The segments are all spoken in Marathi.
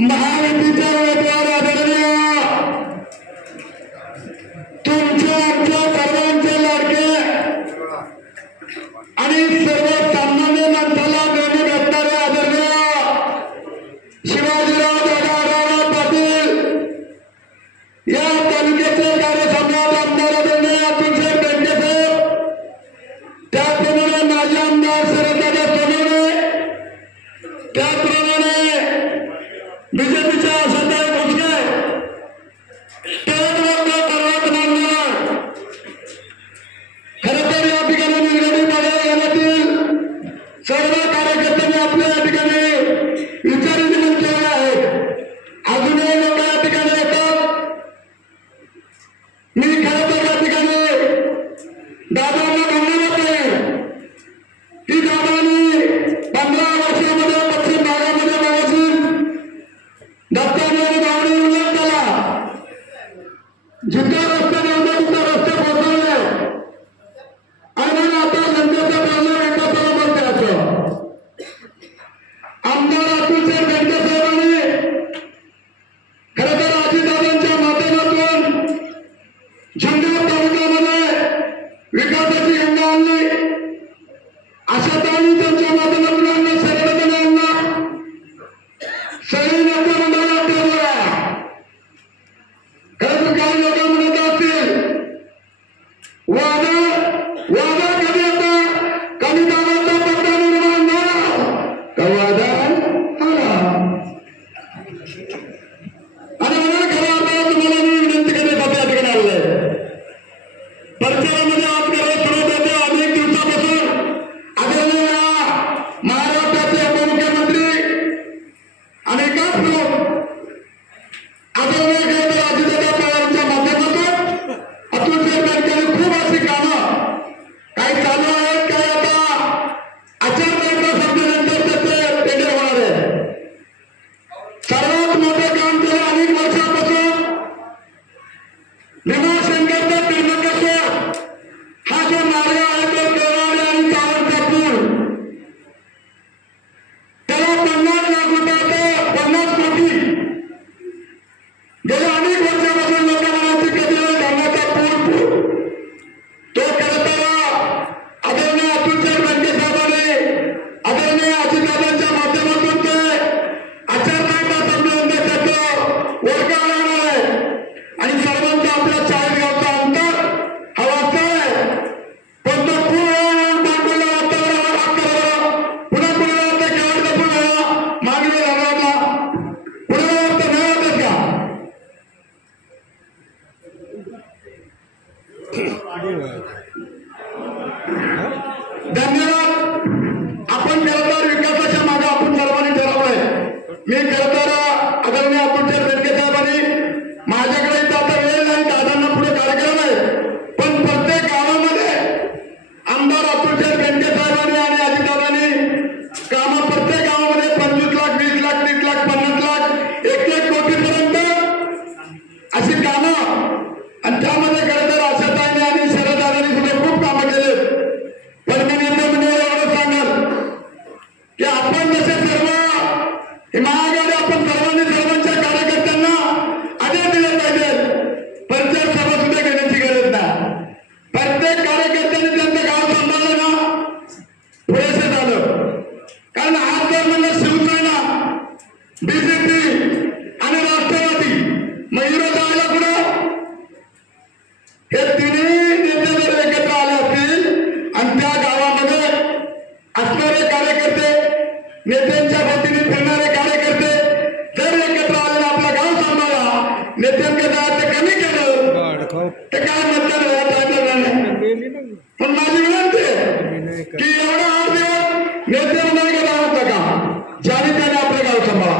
महायुतीच्या उमेदवार आदरणीय तुमच्या आमच्या सर्वांचे लाडके आणि सर्वसामान्य माणसाला नेहमी भेटणारे आदरणीय शिवाजीराव दादा पाटील या तालुक्याचे कार्यसम्राट आमदार आदरणीय अतुलसाहेब बेनके साहेब, त्याचप्रमाणे माजी आमदार शरददादा सोनवणे, त्याचप्रमाणे बीजेपीच्या आशाताई भोसले, स्टेटवरचा पर्वत मानणारा खरं तर या ठिकाणी निलगडी माळा येण्यातील सर्व कार्यकर्त्यांनी आपल्या या ठिकाणी विचार विनिमय केले आहेत. अजूनही लोक या ठिकाणी येतात. मी खरं तर या ठिकाणी दादांना धन्यवाद देईन की दादांनी 15 वर्षामध्ये पश्चिम भागामध्ये व्यवस्थित दत्ताने गावडी उल्लेख केला. जिथे रस्ते नव्हते तिथे रस्ते पोहोचवले आणि मग आता जनतेचं चाललं विकासाला बंद करायचं. आमदार अतुलसाहेब बेनके साहेबांनी खरं तर अजितदादांच्या माध्यमातून जुन्नर तालुक्यामध्ये विकासाची गंगा आणली. आशाताई त्यांच्या माध्यमातून आणलं, शरददादा आणला, सगळी नेते मंडळाला ठेवला. खरं तर काही लोक म्हणत असतील वादा कधी होता, कमी दाबाचा पट्टा निर्माण झाला का वादा आला. आणि म्हणून खऱ्या अर्थाने तुम्हाला मी विनंती करण्यासाठी या ठिकाणी आलेलो आहे. परिसरामध्ये आज करायला सुरू होते अनेक दिवसापासून आदरणीय महाराष्ट्राचे उपमुख्यमंत्री आणि विकास प्रमुख आदरणीय अजितदादा पवारांच्या माध्यमातून अतुलसाहेब बेनकेंनी खूप अशी कामं काही चालू आहेत, काही आता आचारसंहिता संपल्यानंतर त्याचे टेंडर होणार आहे. सर्वात मोठे काम केलं अनेक वर्षापासून भीमाशंकरचा त्र्यंबकेश्वर हा जो मार्ग आहे तो केरळ आणि चावणचा पूल त्याला 50 लाख रुपयाचं 50 कोटी गेल्या अनेक वर्षापासून लोक म्हणायचे कधी धरणाचा पूल तो खरं तर आदरणीय अतुलसाहेब बेनके साहेबांनी आदरणीय अजितदादांच्या माध्यमातून ते आचारसंहिता संपल्यानंतर त्याचं वर्ग आणणार आहे. आणि सर्वांचा आपल्या 40 गावचा अंतर हा वाचता आहे. पण तो पूर्ण बांधलेला वातावरण पुन्हा पुन्हा ते केवळचा पुन्हा मागणी लागला पुन्हा वाटतं नाही वाटत का. धन्यवाद. आपण खरं तर विकासाच्या मागे आपण सर्वांनी ठरवलंय. मी खरं तर आदरणीय अतुलसाहेब बेनके साहेबांनी माझ्याकडे इथं आता वेळ नाही, दादांना पुढे कार्यक्रम आहे, पण प्रत्येक गावामध्ये आमदार अतुलसाहेब बेनके साहेबांनी आणि अजितदादांनी कामं प्रत्येक गावामध्ये 25 लाख 20 लाख 30 लाख 50 लाख 1 कोटीपर्यंत अशी कामं. आणि त्यामध्ये खरं तर आशाताईंनी आणि शरददादांनी सुद्धा खूप कामं केले. पण मी नेते म्हणजे एवढं सांगाल की आपण जसे सर्व हे महाआघाडी आपण सर्वांनी सर्वांच्या कार्यकर्त्यांना आदेश दिले पाहिजे. प्रचार सभा सुद्धा घेण्याची गरज नाही. प्रत्येक कार्यकर्त्यांनी त्यांचं गाव सांभाळलं ना पुरेसे झालं. कारण आज जर म्हणलं शिवसेना, बीजेपी आणि राष्ट्रवादी मग विरोध आला पुढं हे तिन्ही नेते जर एकत्र आले असतील आणि त्या गावामध्ये असणारे कार्यकर्ते, नेत्यांच्या वतीने फिरणारे कार्यकर्ते जर एकत्र आले आपला गाव सांभाळला, नेत्यांकडे जायचं कमी केलं तर काय मतदान नाही. पण माझी विनंती आहे की एवढा 8 दिवस नेते म्हणाले का होतं का ज्याने त्याने आपलं गाव सांभाळा.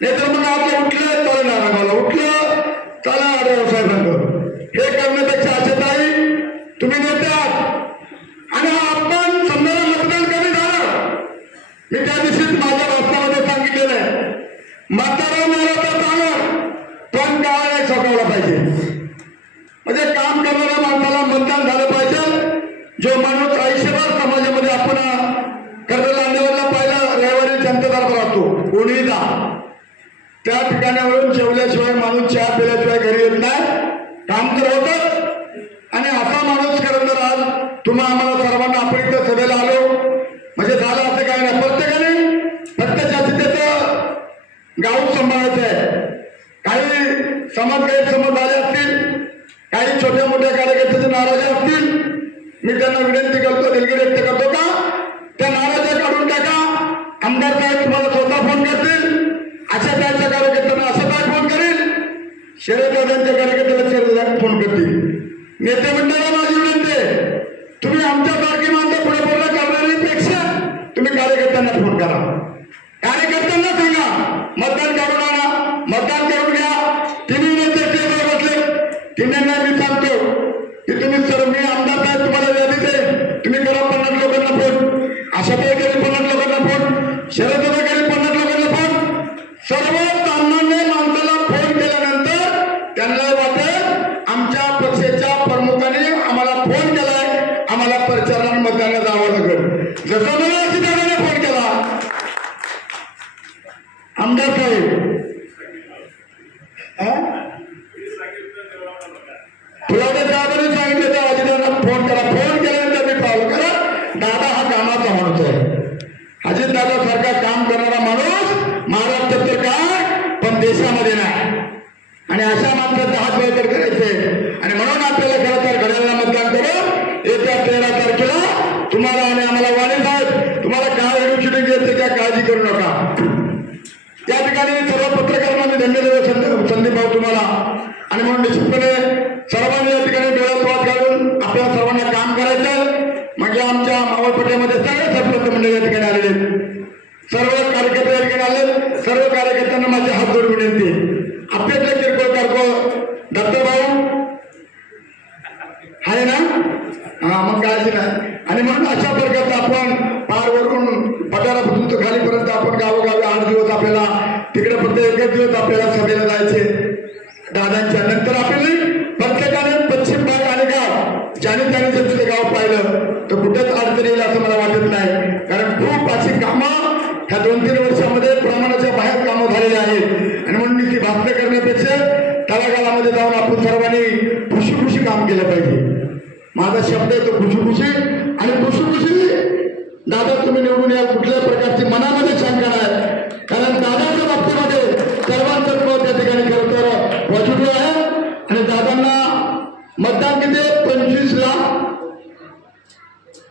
नेते म्हणून आपलं उठलं चला नारायणगावला, उठलं चला आढळराव साहेबांकडे. हे करण्यापेक्षा आशाताई तुम्ही नेते आहात आणि आपण समजायला मतदान कमी झालं. मी त्या दिवशीच माझ्या भाषणामध्ये सांगितलेलं आहे, मतदार मिळालं तर चांगलं पण काय सोडवलं पाहिजे. म्हणजे काम करणाऱ्या माणसाला मतदान झालं पाहिजे. जो माणूस आयुष्यभर समाजामध्ये आपण कर्ज लांडेवाला पाहिला रविवारी जनता दरबार असतो कोणीही जा त्या ठिकाणावरून जेवल्याशिवाय माणूस चहा पिल्याशिवाय घरी येत नाही, काम तर होतं. आणि असा माणूस खरं तर आज तुम्हा आम्हाला सर्वांना आपण इथं सभेला आलो म्हणजे झालं असं काही नाही. प्रत्येकाने प्रत्येकाची त्याचं गाव सांभाळायचं आहे. काही समाज गैरसमज झाले असतील, काही छोट्या मोठ्या कार्यकर्त्याचे नाराज असतील, मी त्यांना विनंती करतो, दिलगिरी व्यक्त करतो का त्या नाराज्या काढून टाका. आमदार साहेब तुम्हाला स्वतः फोन करतील, अशा त्यांच्या कार्यकर्त्यांना असं काय फोन करेल, शरददादांच्या कार्यकर्त्याला शरददादा फोन करतील. नेते मंडळाला माझी विनंती आहे, तुम्ही आमच्यासारखी माणसं पुढे पुढे करण्यापेक्षा तुम्ही कार्यकर्त्यांना फोन करा. कार्यकर्त्यांना सांगा मतदान करून आणा, मतदान करून घ्या. तिन्ही नेते टेबलवर बसले, तिन्हींना मी सांगतो की तुम्ही सर्व मी आमदार साहेब तुम्हाला यादी देईल, तुम्ही करा 50 लोकांना फोन, आशाताई करेल 50 लोकांना फोन, शरददादा करेल 50 लोकांना फोन. सर्व सामान्य माणसाला फोन केल्यानंतर त्यांना वाटेल आमच्या पक्षाच्या प्रमुखांनी आम्हाला फोन केलाय, आम्हाला प्रचाराला मतदानाला जावं लागेल. जसं मला अजितदादाने फोन केला, आमदार साहेब फुलाटे साहेबांनी सांगितलं तर अजितदादांना फोन करा. फोन केल्यानंतर मी पाहिलं करा दादा हा कामाचा माणूस आहे. अजितदादा सारखा काम करणारा माणूस महाराष्ट्रात तर काय पण देशामध्ये नाही. आणि अशा माणसाचा हात बळकट करायचे. आणि म्हणून आपल्याला खरं तर घड्याळाला मतदान करून येत्या 13 तारखेला तुम्हाला आणि आम्हाला वाणी साहेब तुम्हाला काय एडमिशन घ्यायचं त्या काळजी करू नका. त्या ठिकाणी सर्व पत्रकारांना मी धन्यवाद संदीप भाऊ तुम्हाला. आणि म्हणून निश्चितपणे सर्वांनी या ठिकाणी डोळ्यात वाद घालून आपल्याला सर्वांना काम करायचं. म्हणजे आमच्या मावळपट्ट्यामध्ये सगळे सरपंच मंडळी या ठिकाणी आलेले, सर्व कार्यकर्ते या ठिकाणी आले. सर्व कार्यकर्त्यांना माझे हात जोडून विनंती, आपल्यातले किरकोळ कारकोळ दत्तभाऊ आहे ना, हा मग काळजी नाही. आणि म्हणून अशा प्रकारचं आपण पार वरून पठारापासून तर खालीपर्यंत आपण गावोगावी 8 दिवस आपल्याला तिकडे फक्त 1 दिवस आपल्याला सभेला जायचे. दादांच्या नंतर आपल्याला प्रत्येकाने पश्चिम भाग आणि गाव ज्याने त्याने जर तुझं गाव पाहिलं तर कुठेच अडचण येईल असं मला वाटत नाही. कारण खूप अशी कामं ह्या 2-3 वर्षामध्ये प्रमाणाच्या बाहेर कामं झालेली आहेत. आणि म्हणून ती भाषण करण्यापेक्षा तळागाळामध्ये जाऊन आपण सर्वांनी खुशी काम केलं पाहिजे. माझा शब्द आहे तो खुशी. आणि खुशी दादा तुम्ही निवडून या, कुठल्याही प्रकारची मनामध्ये शंका नाही. कारण दादाच्या बाबतीमध्ये सर्वांचं मत त्या ठिकाणी खरं तर पॉझिटिव्ह आहे. आणि दादांना मतदान किती 25 लाख,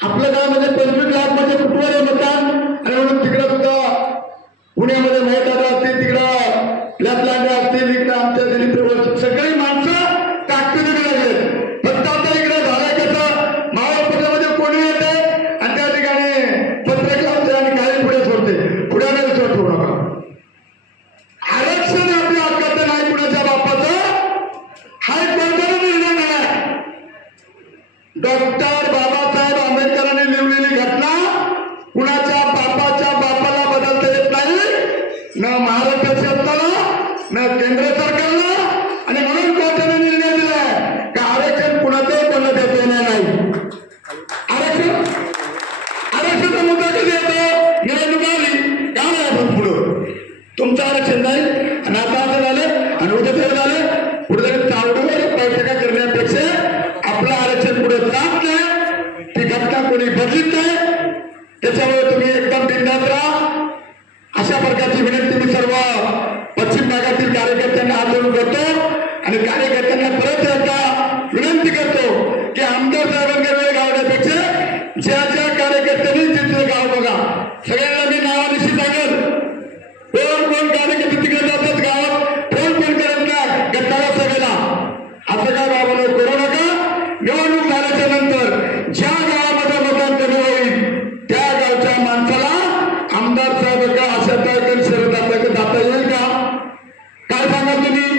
आपलं काय म्हणजे 25 लाख म्हणजे कुठलं मतदान. आणि म्हणून तिकडं सुद्धा पुण्यामध्ये माहीत असतील, तिकडं लॅपलांडे असतील, इकडं आमच्या दिल्लीत सगळी माणसं ताकदीने लागले. फक्त आता इकडे झालंय कसं मावळपट्ट्यामध्ये कोणी येते आणि त्या ठिकाणी पत्रक लावते आणि काही पुढे सोडते. पुढे नाही विश्वास ठेवू नका. आरक्षण आपल्या हक्काचं नाही, कुणाच्या बापाचं हायकोर्टाने निर्णय नाही. डॉक्टर बाबासाहेब आंबेडकरांनी लिहिलेली घटना कुणाच्या बापाच्या बापाला बदलता येत नाही, न महाराष्ट्र शासनाला न केंद्र सरकारला. आणि म्हणून कोर्टाने निर्णय दिलाय का आरक्षण कुणाचंही कोणाला देता येणार नाही. आरक्षणाचा मुद्दा कधी येतो, निवडणूक आली का नाही आपण पुढं तुमचं आरक्षण नाही. आणि आता असं झालं आणि उद्या तरी झालं, कुठेतरी चावडीवर बैठका करण्यापेक्षा आपलं आरक्षण पुढे जात नाही, ती घटना कोणी बदलीत नाही. त्याच्यामुळे तुम्ही एकदम बिनधास्त राहा. अशा प्रकारची विनंती मी सर्व पश्चिम भागातील कार्यकर्त्यांना हात जोडून करतो. आणि कार्यकर्त्यांना परत एकदा विनंती करतो की आमदार साहेबांकडे वेळ घालवण्यापेक्षा ज्या कार्यकर्त्यांनी तिथलं गाव बघा. सगळ्यांना मी नावानिशी सांगेल, कोण कार्यकर्ते तिकडे जातात गावात फोन करत नाही गटाला सभेला. असं काय बाबा करू नका. निवडणूक झाल्याच्या नंतर ज्या गावामध्ये मतदान कमी होईल त्या गावच्या माणसाला आमदार साहेब का अशा काय शरद जाता येईल का? काय सांगा तुम्ही?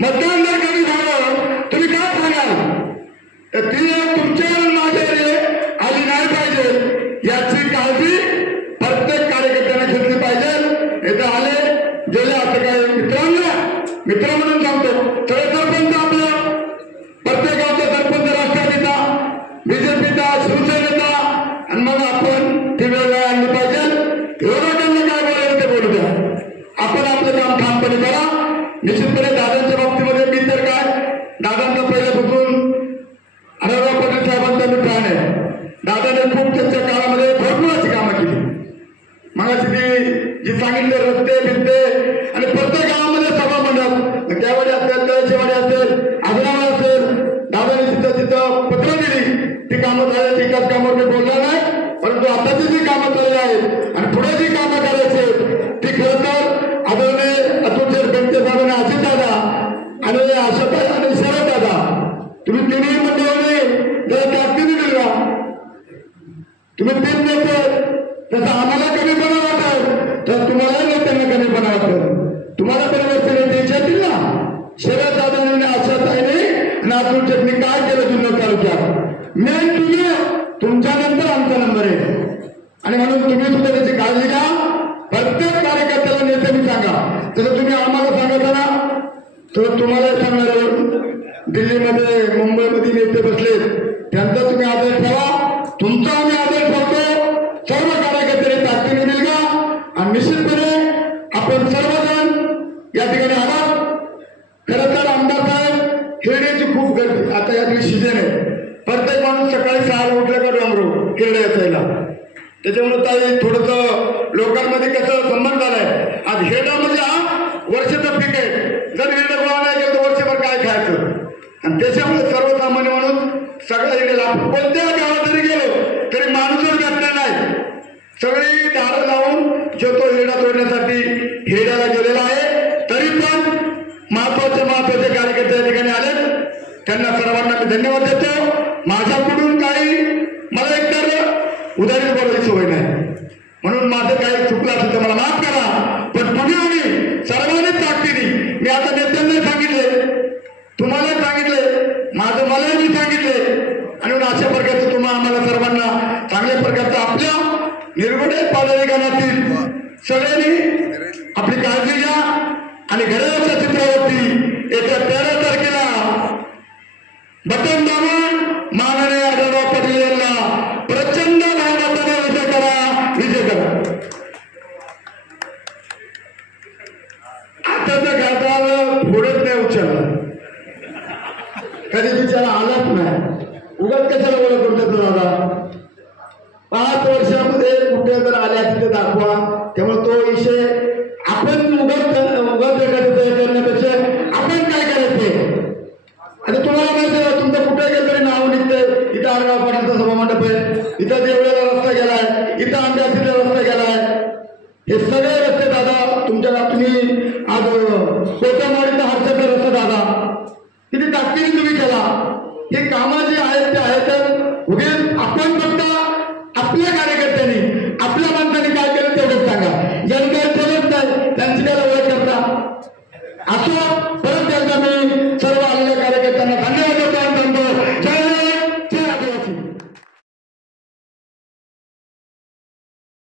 मतदान जर कमी झालं तुम्ही काय सांगाल? तर ती तुमच्यावर माझ्याकडे आली नाही पाहिजे याची काळजी प्रत्येक कार्यकर्त्यांना घेतली पाहिजे. इथं आले गेले असं काय मित्र म्हणून सांगतो, सगळे सरपंच आपलं प्रत्येक गावचा सरपंच राष्ट्रवादीचा, बीजेपीचा, शिवसेनेचा. आणि मग आपण ती वेळ आणली पाहिजे. विरोधकांना काय बोलायचं ते बोलू द्या, आपण आपलं काम प्रामाणिकपणे करा. निश्चितपणे दादांच्या बाबतीमध्ये मी तर काय दादांना पहिल्यापासून आढळराव पाटील साहेबांचा मी फॅन आहे. दादाने खूप त्यांच्या काळामध्ये भरपूर अशी कामं केली. मगाशी ती जी सांगितले रस्ते बिस्ते आणि प्रत्येक गावामध्ये सभा मंडप त्यावेळी असेल तळेवाडी असेल आजरावर असेल दादाने तिथं तिथं पत्र दिली. ती कामं झाली एकाच कामावर मी बोलणार नाही. परंतु आताची जी कामं चालली आहेत आणि पुढे जी कामं करायची ती खरं तर आदरणीय अतुल बेनके साहेबांनी अजित दादा आणि आशाताई आणि शरद दादा तुम्ही तिन्ही मंडळाने जरा ताकदीने दिला. तुम्ही तीन नेते तसं आम्हाला कमीपणा वाटत तर तुम्हाला नेत्यांना कमीपणा वाटत. तुम्हाला परिवर्तन द्यायचे येतील ना. शरद दादांनी आशाताईने आणि अतुल शेटनी काय केलं जुन्नर तालुक्यात. मेन तुम्ही तुमच्यानंतर आमचा नंबर आहे आणि म्हणून तुम्ही सुद्धा त्याची काळजी घ्या. प्रत्येक कार्यकर्त्याला नेते मी सांगा तसं तुम्ही आम्हाला सांगता ना तर तुम्हाला सांगणार दिल्लीमध्ये मुंबईमध्ये नेते बसले त्यांचा तुम्ही आदर ठेवा. तुमचा आम्ही आदर ठेवतो. सर्व कार्यकर्त्यांनी ताकदीने दिलगा आणि निश्चितपणे आपण सर्वजण या ठिकाणी आलात. खरं तर आमदार साहेब खेळण्याची खूप गर्दी आता या ठिकाणी सीजन आहे. प्रत्येक माणूस सकाळी 6ला उठलं का डोंगरो खेळण्या यायला. त्याच्यामुळे ताई थोडंसं लोकांमध्ये कसं संबंध झालाय. आज हेडा म्हणजे हा वर्षाचं पीक आहे. जर हेड गोळा नाही केलं तर वर्षभर काय खायचं आणि त्याच्यामुळे सर्वसामान्य म्हणून सगळ्या हेडेला आपण कोणत्या गावात जरी गेलो तरी माणूसच घातला नाही. सगळी दारं लावून जो तो हेडा तोडण्यासाठी हेड्याला गेलेला आहे. तरी पण महत्वाचे कार्यकर्ते या ठिकाणी आले. त्यांना सर्वांना मी धन्यवाद देतो. माझ्याकडून काही मला एकतर उदाहरण बोलायची सवय नाही म्हणून माझं काही चुकलं असेल तर मला माफ करा. पण पुढे आम्ही सर्वांनी ताकदीने मी आता नेत्यांना सांगितले तुम्हाला सांगितले माझं मला मी सांगितले आणि अशा प्रकारचं तुम्हाला आम्हाला सर्वांना चांगल्या प्रकारचं आपल्या निर्गुणे पदाधिकाऱ्यातील सगळ्यांनी आपली काळजी घ्या आणि घड्याळाच्या चित्रावरती येत्या 13 तारखेला बटन दाबून माननीय आढळराव पाटील यांना प्रचंड बहुमताने विजय करा. विजय करा. आताच्या घाटाला पुढेच नाही उचलला कधी बिचारा आलाच नाही. उगाच कशाला बोलत तुमच्या दादा 5 वर्षामध्ये कुठे जर आल्या तिथे दाखवा. त्यामुळे तो विषय आपण उगाच करण्यापेक्षा आपण काय करायचं आणि तुम्हाला माहिती आहे तुमचं कुठे गेलं तरी नाव निघतंय. इथं आढळराव पाटीलचा सभा मंडप आहे. इथं देवळ्याला रस्ता गेलाय. इथं आंब्यासीला रस्ता गेलाय. हे सगळे रस्ते दादा तुमच्या तुम्ही आज कोटामाडीचा हर्षाचा रस्ता दादा किती ताकदीने तुम्ही केला. हे कामं जे आहेत ते आहेत उगेच आपण फक्त आपल्या कार्यकर्त्यांनी